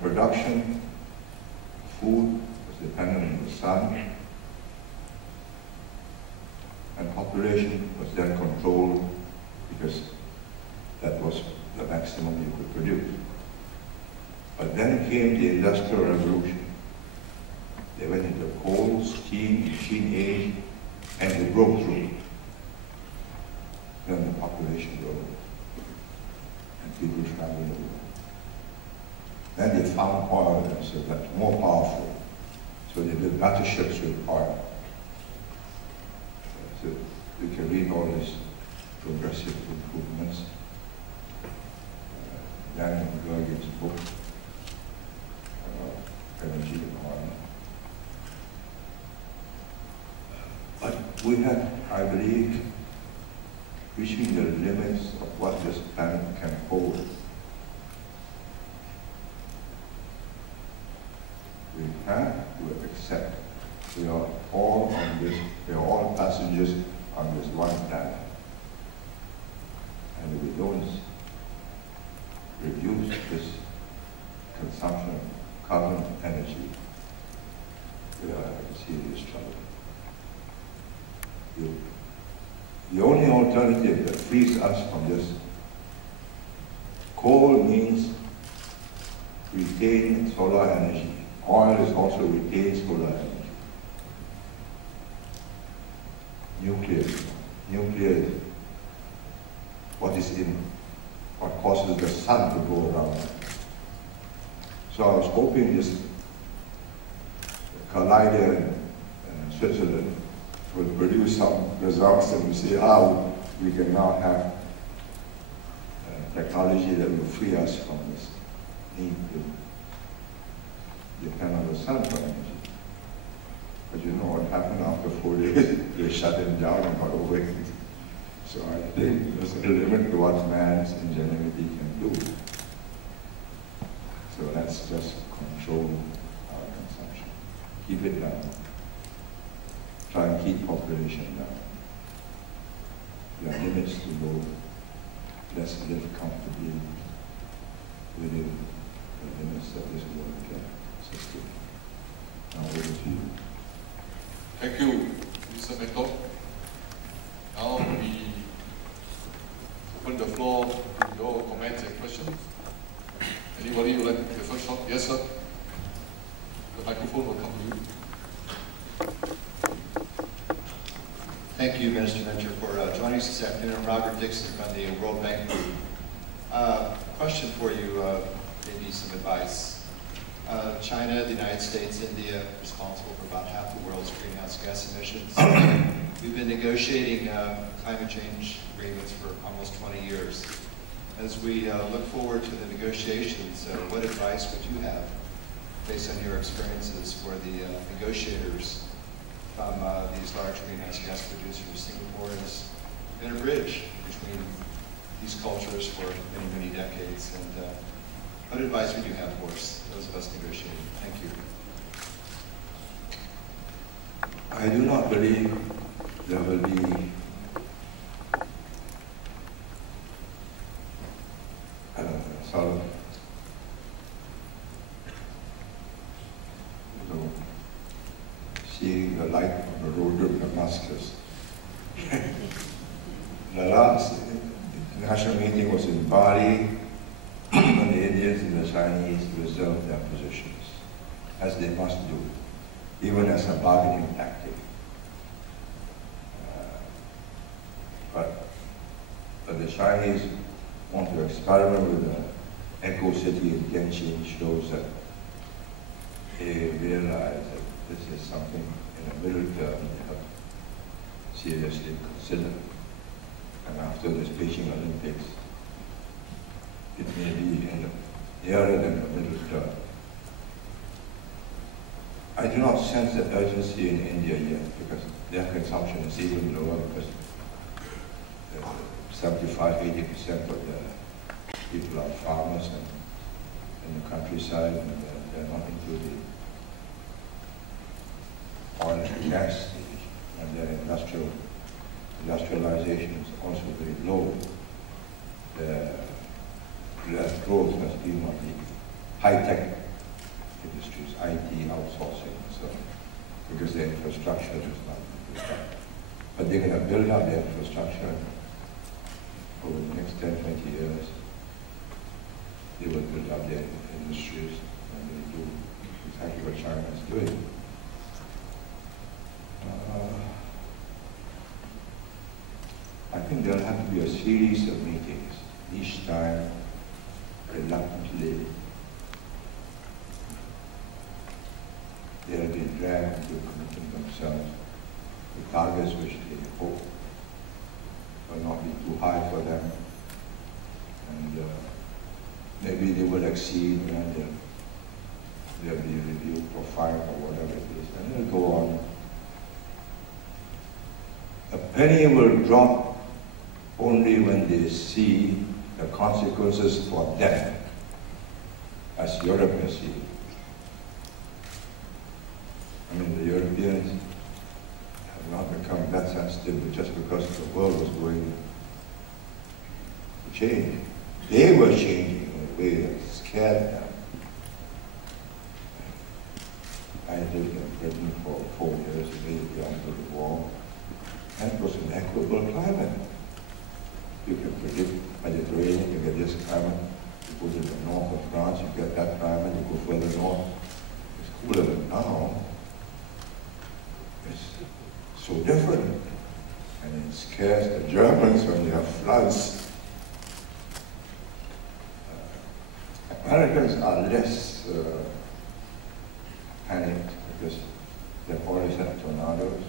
And production, food was dependent on the sun, and population was then controlled because that was the maximum you could produce. But then came the Industrial Revolution. They went into coal, steam, machine age, and they broke through. Then the population grew, and people traveled the world. Then they found oil, and so that's more powerful. So they built better ships with oil. So you can read all these progressive improvements. Daniel Gergen's book about energy and oil. But we have, I believe, reaching the limits of what this planet can hold. We have to accept we are all on this, we are all passengers on this one planet. And if we don't reduce this consumption of carbon energy, we are in serious trouble. The only alternative that frees us from this, coal means retain solar energy. Oil is also retains solar energy. Nuclear, what causes the sun to go around. So I was hoping this collider in Switzerland will produce some results and we see how we can now have technology that will free us from this need to depend on the sun for energy. But you know what happened after 4 days? They shut it down and got away. So I think there's a limit to what man's ingenuity can do. So let's just control our consumption. Keep it down. Try and keep population down. There are limits to go. Let's live comfortably within the limits that this world can sustain. Now over to you. Thank you, Mr. Mekto. Now we open the floor to your comments and questions. Anybody would like to take the first shot? Yes, sir. The microphone will come to you. Thank you, Minister Venture, for joining us this afternoon. I'm Robert Dixon from the World Bank Group. Question for you, maybe some advice. China, the United States, India, responsible for about half the world's greenhouse gas emissions. We've been negotiating climate change agreements for almost 20 years. As we look forward to the negotiations, what advice would you have, based on your experiences, for the negotiators from these large greenhouse gas producers? Singapore has been a bridge between these cultures for many, many decades. And what advice would you have for us, those of us negotiating? Thank you. I do not believe there will be sort of seeing the light on the road of Damascus. The last national meeting was in Bali, and the Indians and the Chinese reserved their positions, as they must do, even as a bargaining tactic. But the Chinese want to experiment with the Eco City in Tianjin. Shows that they realize that this is something in the middle term they have to seriously consider. And after this Beijing Olympics, it may be nearer than the middle term. I do not sense the urgency in India yet, because their consumption is even lower, because 75–80% of the people are farmers and in the countryside, and they're not into the oil and gas stage, and their industrialization is also very low. Their growth has been on the high-tech industries, IT outsourcing and so on, because the infrastructure is not good. But they're going to build up the infrastructure over the next 10, 20 years. They will build up their industries, and they do exactly what China is doing. I think there'll have to be a series of meetings, each time reluctantly they'll be dragged into committing themselves to targets which they hope will not be too high for them, and maybe they will exceed, and they'll be reviewed for fine or whatever it is, and it'll go on. A penny will drop only when they see the consequences for them, as Europe has seen. I mean, the Europeans have not become that sensitive just because the world was going to change. They were changing in a way that scared them. I lived in Britain for 4 years immediately after the war, and it was an equable climate. You can predict Mediterranean, you get this climate. You go to the north of France, you get that climate. You go further north, it's cooler than now. It's so different, and it scares the Germans when you have floods. Americans are less panicked because they've always had tornadoes,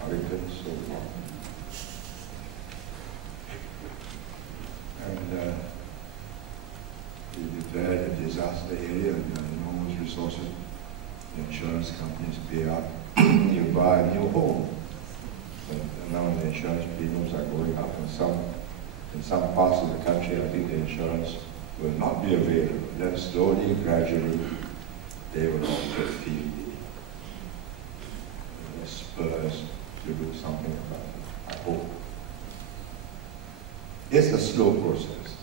hurricanes, so on. And we declared a disaster area and enormous resources. The insurance companies pay out. You buy a new home. And now the insurance premiums are going up in some parts of the country. I think the insurance will not be available. Then slowly, gradually, they will also feel the spurs to do something about it, I hope. It's a slow process.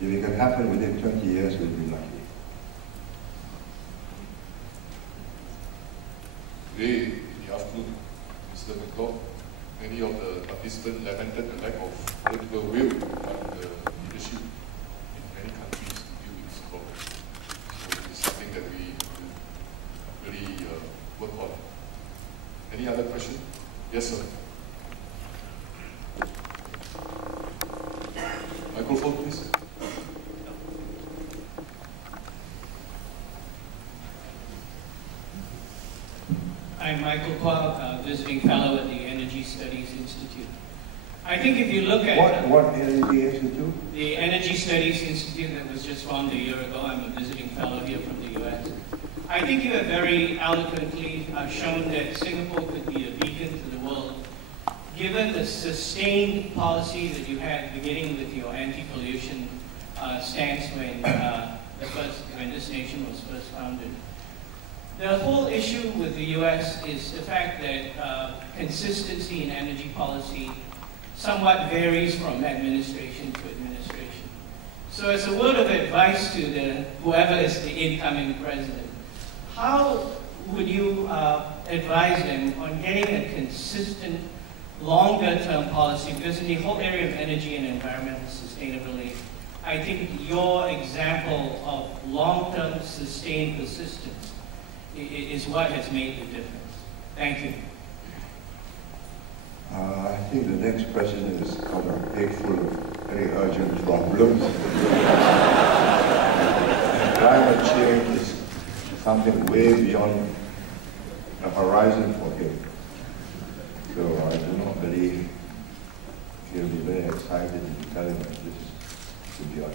If it can happen within 20 years, we'll be lucky. Today, in the afternoon, Mr. McCall, many of the participants lamented the lack of political will among the leadership in many countries to deal with this problem. So it is something that we will really work on. Any other question? Yes, sir. Microphone, please. I'm Michael Kwok, visiting fellow at the Energy Studies Institute. I think if you look at... What Energy Institute? The Energy Studies Institute that was just formed a year ago. I'm a visiting fellow here from the US. I think you have very eloquently shown that Singapore could be a beacon to the world, given the sustained policy that you had beginning with your anti-pollution stance when this nation was first founded. The whole issue with the US is the fact that consistency in energy policy somewhat varies from administration to administration. So as a word of advice to whoever is the incoming president, how would you advise them on getting a consistent longer-term policy? Because in the whole area of energy and environmental sustainability, I think your example of long-term sustained persistence is what has made the difference. Thank you. I think the next question is got a bag full of very urgent problems. Climate change is something way beyond the horizon for him. So I do not believe he'll be very excited if you tell him that this is to be our